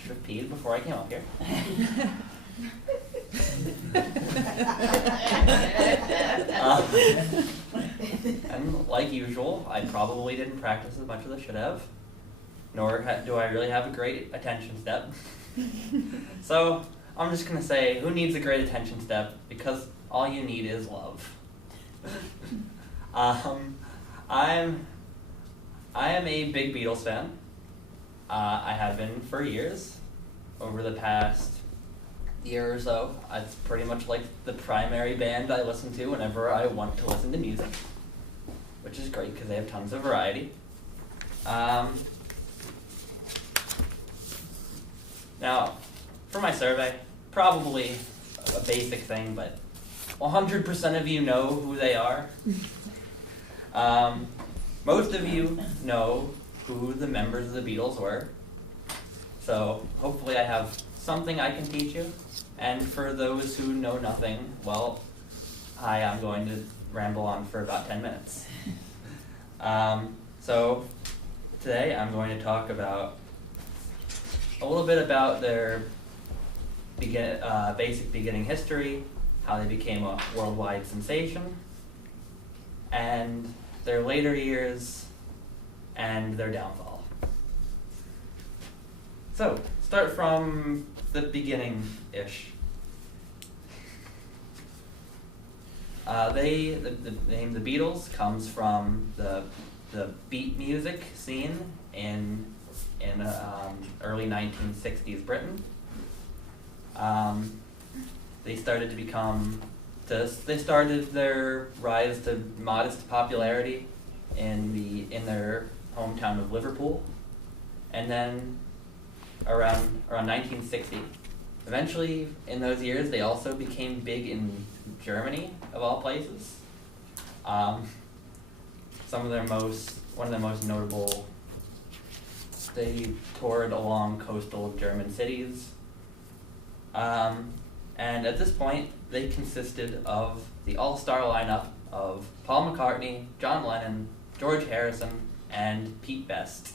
should have peed before I came up here. And like usual, I probably didn't practice as much as I should have, nor do I really have a great attention step. So I'm just going to say, who needs a great attention step? Because all you need is love. I am a big Beatles fan. I have been for years. Over the past year or so, it's pretty much like the primary band I listen to whenever I want to listen to music, which is great because they have tons of variety. Now, for my survey, probably a basic thing, but 100% of you know who they are. Most of you know who the members of the Beatles were. So hopefully I have something I can teach you. And for those who know nothing, well, I'm going to ramble on for about 10 minutes. So today I'm going to talk about a little bit about their basic beginning history, how they became a worldwide sensation, and their later years, and their downfall. So, start from the beginning-ish. The name The Beatles comes from the beat music scene in early 1960s Britain. They started their rise to modest popularity in their hometown of Liverpool, and then around 1960. Eventually, in those years, they also became big in Germany, of all places. One of their most notable, they toured along coastal German cities. And at this point, they consisted of the all-star lineup of Paul McCartney, John Lennon, George Harrison, and Pete Best.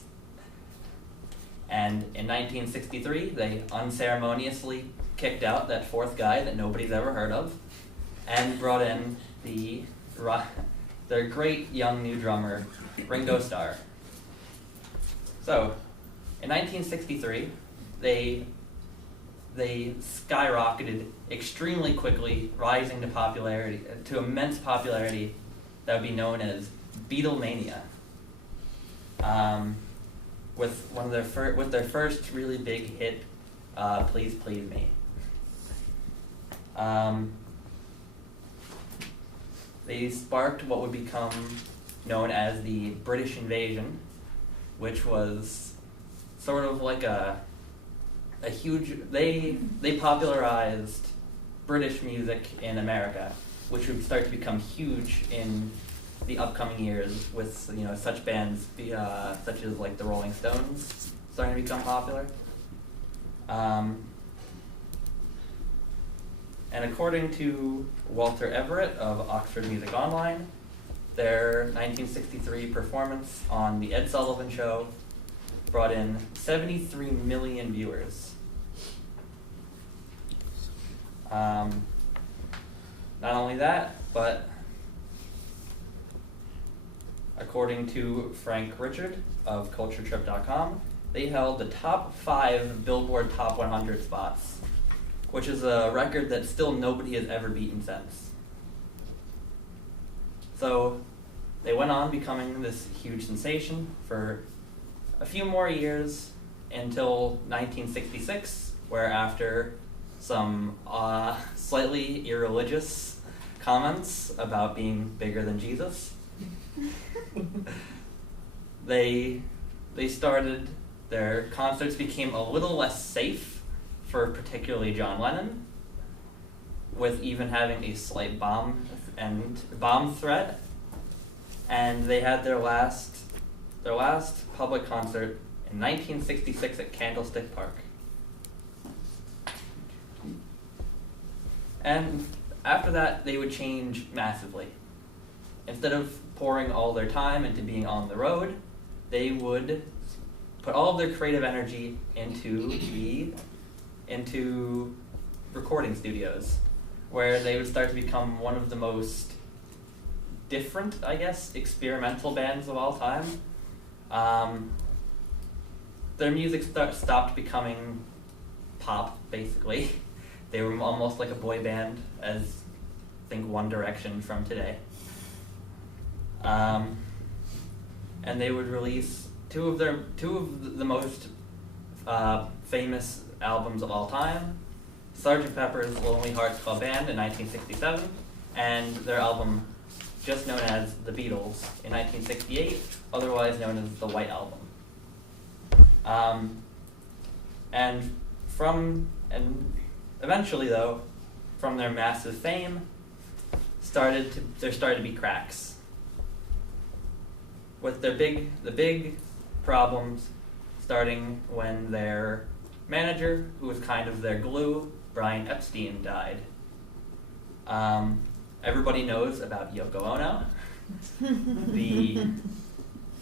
And in 1963, they unceremoniously kicked out that fourth guy that nobody's ever heard of, and brought in their great young new drummer, Ringo Starr. So, in 1963, they skyrocketed extremely quickly, rising to immense popularity that would be known as Beatlemania. With their first really big hit, Please Please Me. They sparked what would become known as the British Invasion, which was sort of like a huge, they popularized British music in America, which would start to become huge in the upcoming years with such bands such as like the Rolling Stones starting to become popular. And according to Walter Everett of Oxford Music Online, their 1963 performance on The Ed Sullivan Show brought in 73 million viewers. Not only that, but according to Frank Richard of CultureTrip.com, they held the top 5 Billboard Top 100 spots, which is a record that still nobody has ever beaten since. So they went on becoming this huge sensation for a few more years until 1966, where after some slightly irreligious comments about being bigger than Jesus, their concerts became a little less safe for particularly John Lennon, with even having a slight bomb threat. And they had their last public concert in 1966 at Candlestick Park. And after that, they would change massively. Instead of pouring all their time into being on the road, they would put all of their creative energy into recording studios, where they would start to become one of the most different, I guess, experimental bands of all time. Their music stopped becoming pop, basically. They were almost like a boy band, as think One Direction from today. And they would release two of the most famous albums of all time: Sgt. Pepper's Lonely Hearts Club Band in 1967, and their album just known as The Beatles in 1968, otherwise known as the White Album. And eventually, though, from their massive fame, there started to be cracks. With the big problems starting when their manager, who was kind of their glue, Brian Epstein, died. Everybody knows about Yoko Ono, the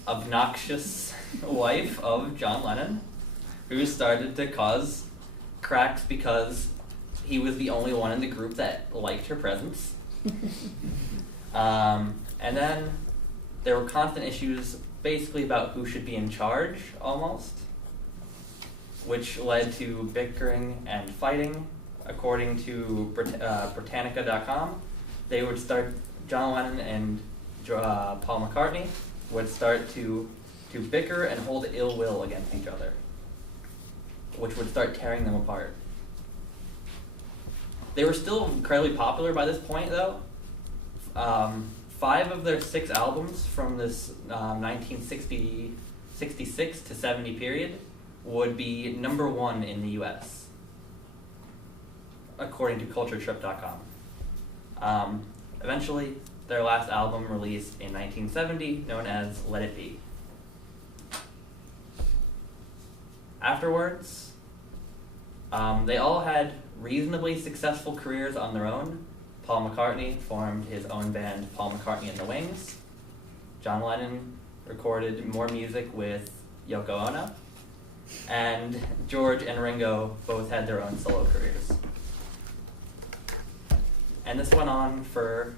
obnoxious wife of John Lennon, who started to cause cracks because he was the only one in the group that liked her presence. And then there were constant issues basically about who should be in charge, almost, which led to bickering and fighting. According to Britannica.com, they would start, John Lennon and Paul McCartney would start to bicker and hold ill will against each other, which would start tearing them apart. They were still incredibly popular by this point, though. 5 of their 6 albums from this 1966 to 70 period would be #1 in the US, according to CultureTrip.com. Eventually, their last album released in 1970, known as Let It Be. Afterwards, they all had reasonably successful careers on their own. Paul McCartney formed his own band, Paul McCartney and the Wings. John Lennon recorded more music with Yoko Ono. And George and Ringo both had their own solo careers. And this went on for,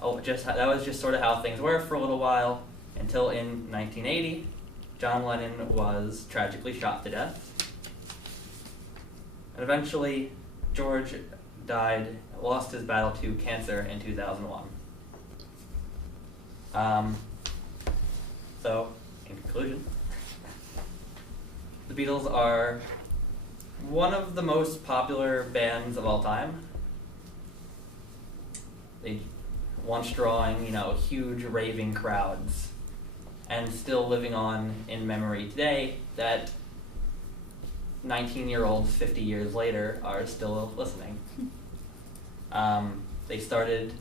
that was just sort of how things were for a little while, until in 1980, John Lennon was tragically shot to death. And eventually, George lost his battle to cancer in 2001. So, in conclusion, the Beatles are one of the most popular bands of all time. They once drawing, huge raving crowds, and still living on in memory today, that 19-year-olds 50 years later are still listening. They started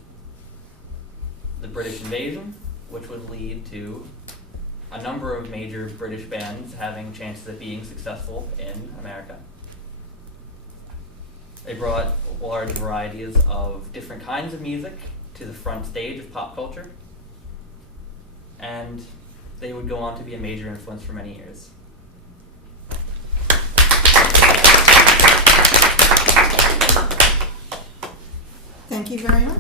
the British invasion, which would lead to a number of major British bands having chances of being successful in America. They brought large varieties of different kinds of music to the front stage of pop culture, and they would go on to be a major influence for many years. Thank you very much.